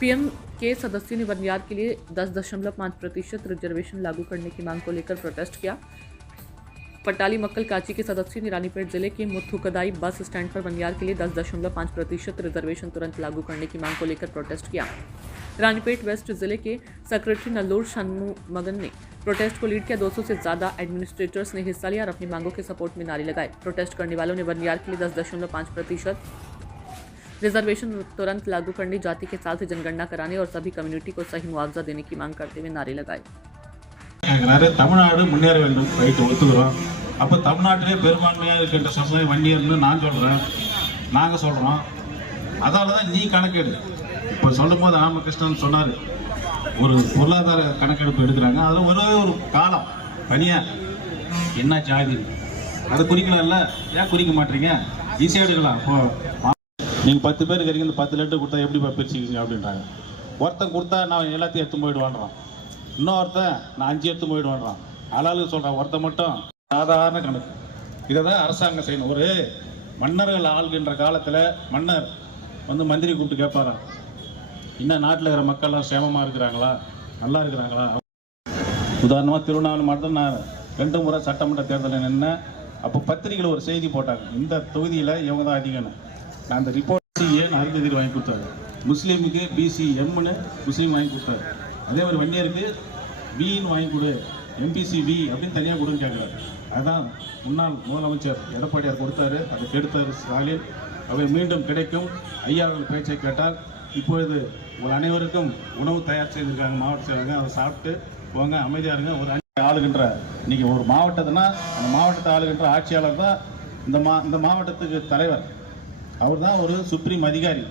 PM के सदस्यों ने बनियार के लिए 10.5% रिजर्वेशन लागू करने की मांग को लेकर प्रोटेस्ट किया। पटाली मक्कल काची के सदस्यों ने रानीपेट जिले के मुथुकदाई बस स्टैंड पर बनियार के लिए 10.5% रिजर्वेशन तुरंत लागू करने की मांग को लेकर प्रोटेस्ट किया। रानीपेट वेस्ट जिले के सेक्रेटरी नल्लूर शनमुगन ने प्रोटेस्ट को लीड किया। 200 से ज्यादा एडमिनिस्ट्रेटर्स ने हिस्सा लिया और अपनी मांगों के सपोर्ट में नारे लगाए। प्रोटेस्ट करने वालों ने बनियार के लिए 10.5% रिजर्वेशन तुरंत लागू करने, जाति के साथ जनगणना कराने और सभी कम्युनिटी को सही मुआवजा देने की मांग करते हुए नारे लगाए। தமிழ்நாடு முன்னேற வேண்டும், ரைட், ஒத்துக்கிறோம். அப்போ தமிழ்நாட்டிலே பெரும்பான்மையாக இருக்கின்ற சமுதாயம் வன்னியர்னு நான் சொல்கிறேன், நாங்கள் சொல்கிறோம். அதால தான் நீ கணக்கெடு. இப்போ சொல்லும் போது ராமகிருஷ்ணன் சொன்னார், ஒரு பொருளாதார கணக்கெடுப்பு எடுக்கிறாங்க, அதில் ஒரே ஒரு காலம் தனியாக என்ன ஜாதி அதை குறிக்கலாம்ல, ஏன் குறிக்க மாட்டீங்க? ஈஸியாக எடுக்கலாம். இப்போ நீங்கள் 10 பேர் இருக்கிறீங்க, இந்த 10 லெட்டர் கொடுத்தா எப்படி பிரிச்சுக்கிறீங்க அப்படின்றாங்க. ஒருத்தன் கொடுத்தா நான் எல்லாத்தையும் எடுத்து போயிடுவான்றான், இன்னொருத்தன் நான் 5 எடுத்து போயிடுவான்றான். ஆளாளுக்கு சொல்கிறான், ஒருத்தன் மட்டும் சாதாரண கணக்கு. இதை தான் அரசாங்கம் செய்யணும். ஒரு மன்னர்கள் ஆள்கின்ற காலத்தில் மன்னர் வந்து மந்திரி கூப்பிட்டு கேட்பாராம், இன்னும் நாட்டில் இருக்கிற மக்கள்லாம் சேமமாக இருக்கிறாங்களா, நல்லா இருக்கிறாங்களா. உதாரணமாக திருவண்ணாமலை மாவட்டம் நான் 2 முறை சட்டமன்ற தேர்தலில் நின்னேன். அப்போ பத்திரிகையில் ஒரு செய்தி போட்டாங்க, இந்த தொகுதியில் இவங்க தான் அதிகம்னு. நான் அந்த ரிப்போர்ட் ஏன்னு அருந்ததிர் வாங்கி கொடுத்தாரு. முஸ்லீமுக்கு பிசி எம்னு முஸ்லீம் வாங்கி கொடுத்தாரு. அதே மாதிரி வன்னியருக்கு வின்னு வாங்கி கொடு, எம்பிசி வி அப்படின்னு தனியாக கொடுன்னு கேட்குறாரு. அதுதான் முன்னாள் முதலமைச்சர் எடப்பாடியார் கொடுத்தாரு, அதை கெடுத்தார் ஸ்டாலின். அவை மீண்டும் கிடைக்கும். ஐயா அவர்கள் பேச்சை கேட்டால் இப்பொழுது உங்கள் அனைவருக்கும் உணவு தயார் செய்திருக்காங்க மாவட்ட செயலங்க, அதை சாப்பிட்டு போங்க, அமைதியாக இருங்க. ஒரு ஆளுகின்ற இன்னைக்கு ஒரு மாவட்டத்துனா அந்த மாவட்டத்தை ஆளுகின்ற ஆட்சியாளர் தான் இந்த மாவட்டத்துக்கு தலைவர். அவர் தான் ஒரு சுப்ரீம் அதிகாரி.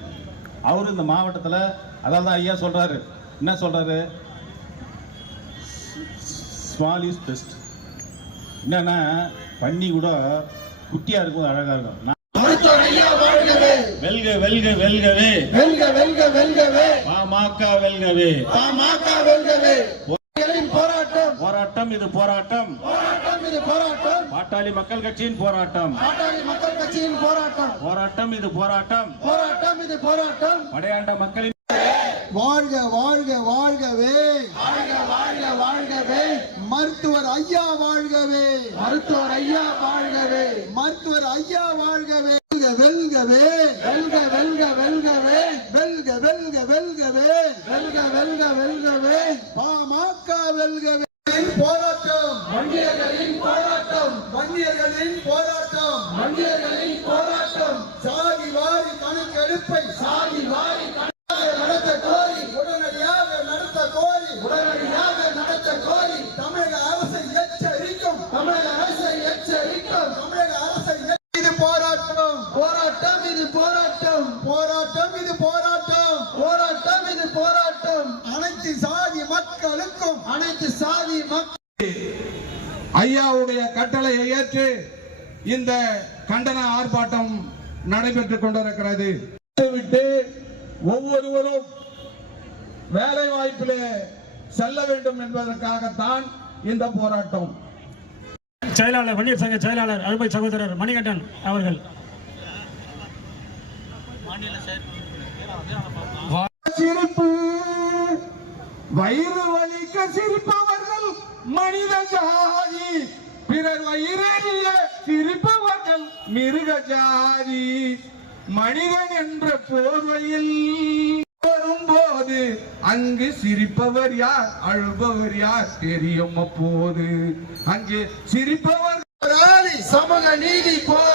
அவர் இந்த மாவட்டத்தில், அதாவது தான் ஐயா சொல்கிறாரு, என்ன சொல்கிறாரு, ஸ்மால் இஸ் பெஸ்ட். என்னன்னா பன்னி கூட குட்டியாக இருக்கும், அழகாக இருக்கும். வெல்க வெல்க வெல்கவே, வெல்க வெல்க வெல்கவே, பாமக வெல்கவே, பாமக வெல்கவே. போராட்டம் போராட்டம் இது போராட்டம், போராட்டம் இது போராட்டம். பாட்டாளி மக்கள் கட்சியின் போராட்டம், பாட்டாளி மக்கள் கட்சியின் போராட்டம். போராட்டம் இது போராட்டம், போராட்டம் இது போராட்டம். படையாண்ட மக்களின் வாழ்க வாழ்க வாழ்கவே, வாழ்க வாழ்க வாழ்கவே. மருத்துவர் ஐயா வாழ்கவே, மருத்துவர் ஐயா வாழ்கவே, மருத்துவர் ஐயா வாழ்கவே. வெல்கவே வெல்க வெல்க வெல்கவே, வெல்க வெல்க வெல்கவே, வெல்க வெல்க வெல்கவே. பாமக வெல்கவே. போராட்டம் வன்னியர்களின் போராட்டம், வன்னியர்களின் போராட்டம், வன்னியர்களின் போராட்டம். சாதி வாரி கணக்கெடுப்பை, சாதி வாரி நடத்த கோரி, உடனடியாக நடத்த கோரி, உடனடியாக நடத்த கோரி தமிழக அரசை எச்சரிக்கும், தமிழக அரசை எச்சரிக்கும், தமிழக அரசை. இது போராட்டம், போராட்டம் இது போராட்டம், போராட்டம் இது போராட்டம், போராட்டம் இது போராட்டம். அனைத்து சாதி மக்களுக்கும், அனைத்து சாதி மக்கள் ஐயாவுடைய கட்டளையை ஏற்று இந்த கண்டன ஆர்ப்பாட்டம் நடைபெற்றுக் கொண்டிருக்கிறது. விட்டு ஒவ்வொருவரும் வேலை வாய்ப்பிலே செல்ல வேண்டும் என்பதற்காகத்தான் இந்த போராட்டம். செயலாளர், வன்னியர் சங்க செயலாளர் அருமை சகோதரர் மணிகண்டன் அவர்கள். சிரிப்பு வயிறு வலிக்க சிரிப்பவர்கள் மனித ஜாதி, பிறர் வயிறறிய சிரிப்பவர்கள் மிருக ஜாதி. மனிதன் என்ற போர்வையில் வரும்போது அங்கு சிரிப்பவர் யார், அழுபவர் யார் தெரியும். அப்போது அங்கு சிரிப்பவர் சமூக நீதி போராளி.